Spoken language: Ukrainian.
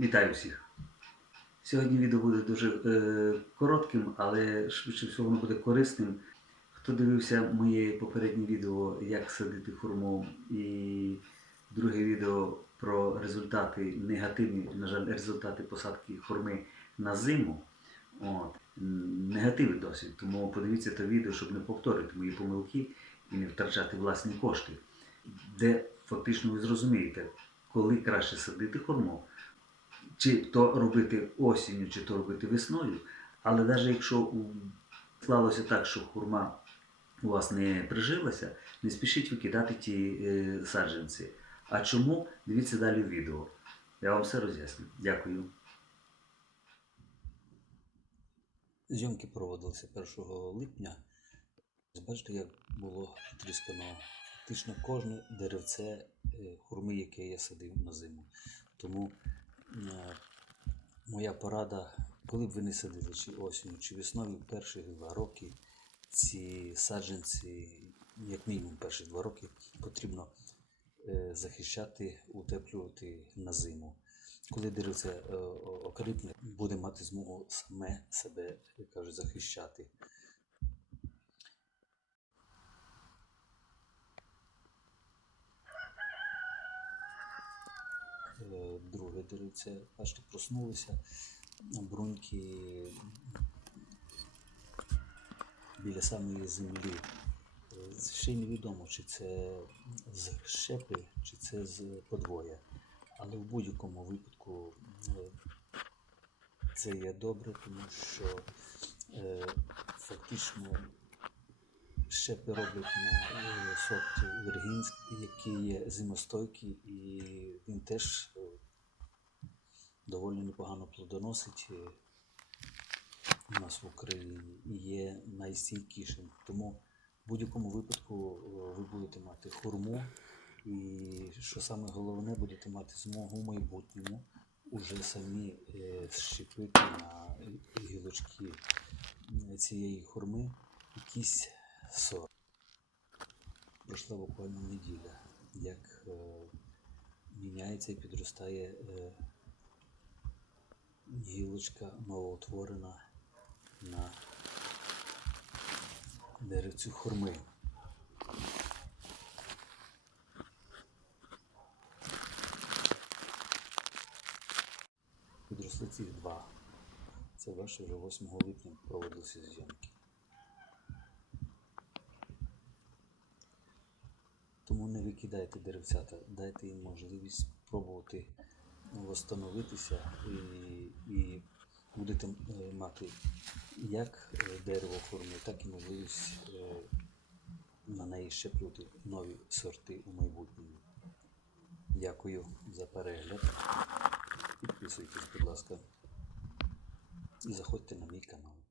Вітаю всіх! Сьогодні відео буде дуже е, коротким, але швидше всього воно буде корисним. Хто дивився моє попереднє відео, як садити хурму, і друге відео про результати негативні, на жаль, результати посадки хурми на зиму. От. Негативний досвід. Тому подивіться це відео, щоб не повторити мої помилки і не втрачати власні кошти, де фактично ви зрозумієте, коли краще садити хурму, чи то робити осінню, чи то робити весною. Але навіть якщо склалося так, що хурма у вас не прижилася, не спішіть викидати ті е, саджанці. А чому? Дивіться далі в відео. Я вам все роз'ясню. Дякую. Зйомки проводилися 1 липня. Бачите, як було тріскано фактично кожне деревце е, хурми, яке я садив на зиму. Тому моя порада, коли б ви не садили чи осінню, чи весною, перші два роки ці саджанці, як мінімум перші два роки, потрібно е, захищати, утеплювати на зиму. Коли деревце е, окріпне, буде мати змогу саме себе, кажуть, захищати. Друге деревце, бачите, проснулися, бруньки біля самої землі. Е, Ще невідомо, чи це з щепи, чи це з подвоя. Але в будь-якому випадку е, це є добре, тому що е, фактично щепи роблять на е, сорт Вергінськ, який є зимостойкий, і він теж е, доволі непогано плодоносить е, у нас в Україні і є найстійкішим. Тому в будь-якому випадку е, ви будете мати хурму, і що саме головне, будете мати змогу в майбутньому уже самі е, щепити на гілочки цієї хурми якийсь сорт. Пройшла буквально неділя, як е, міняється і підростає е, гілочка новоутворена на деревцю хурми. Підросли цих два. Це ваше вже 8 липня проводилися зйомки. Тому не викидайте деревцята, дайте їм можливість спробувати восстановитися і, і будете е, мати як е, дерево форми, так і можливість е, на неї щеплювати нові сорти у майбутньому. Дякую за перегляд. Підписуйтесь, будь ласка, і заходьте на мій канал.